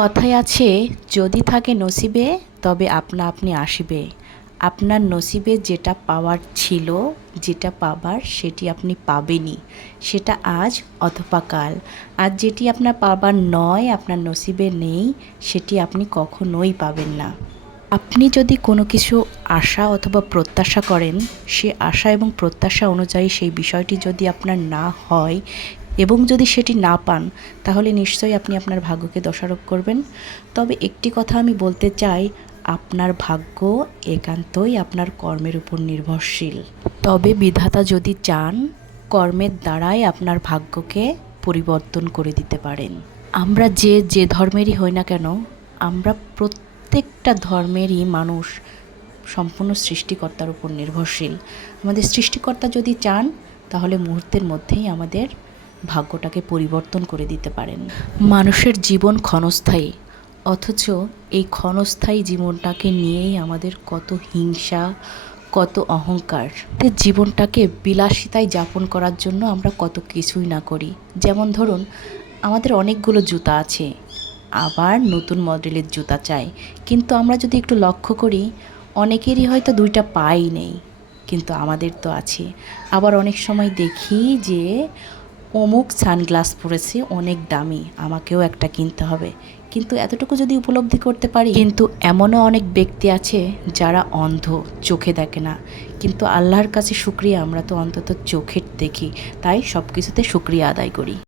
কথায় আছে, যদি থাকে নসিবে তবে আপনা আপনি আসিবে। আপনার নসিবে যেটা পাওয়ার ছিল, যেটা পাবার সেটি আপনি পাবেনই। সেটা আজ অথবা কাল। আর যেটি আপনার পাবার নয়, আপনার নসিবে নেই, সেটি আপনি কখনোই পাবেন না। আপনি যদি কোনো কিছু আশা অথবা প্রত্যাশা করেন, সে আশা এবং প্রত্যাশা অনুযায়ী সেই বিষয়টি যদি আপনার না হয় এবং যদি সেটি না পান, তাহলে নিশ্চয়ই আপনি আপনার ভাগ্যকে দোষারোপ করবেন। তবে একটি কথা আমি বলতে চাই, আপনার ভাগ্য একান্তই আপনার কর্মের উপর নির্ভরশীল। তবে বিধাতা যদি চান, কর্মের দ্বারাই আপনার ভাগ্যকে পরিবর্তন করে দিতে পারেন। আমরা যে ধর্মেরই হই না কেন, আমরা প্রত্যেকটা ধর্মেরই মানুষ সম্পূর্ণ সৃষ্টিকর্তার উপর নির্ভরশীল। আমাদের সৃষ্টিকর্তা যদি চান, তাহলে মুহূর্তের মধ্যেই আমাদের ভাগ্যটাকে পরিবর্তন করে দিতে পারেন। মানুষের জীবন ক্ষণস্থায়ী, অথচ এই ক্ষণস্থায়ী জীবনটাকে নিয়েই আমাদের কত হিংসা, কত অহংকার। জীবনটাকে বিলাসিতায় যাপন করার জন্য আমরা কত কিছুই না করি। যেমন ধরুন, আমাদের অনেকগুলো জুতা আছে, আবার নতুন মডেলের জুতা চাই, কিন্তু আমরা যদি একটু লক্ষ্য করি, অনেকেরই হয়তো দুইটা পাই নেই, কিন্তু আমাদের তো আছে। আবার অনেক সময় দেখি যে অমুক সানগ্লাস পরেছে, অনেক দামি, আমাকেও একটা কিনতে হবে। কিন্তু এতটুকু যদি উপলব্ধি করতে পারি, কিন্তু এমনও অনেক ব্যক্তি আছে যারা অন্ধ, চোখে দেখে না, কিন্তু আল্লাহর কাছে শুকরিয়া, আমরা তো অন্তত চোখে দেখি, তাই সব কিছুতে শুকরিয়া আদায় করি।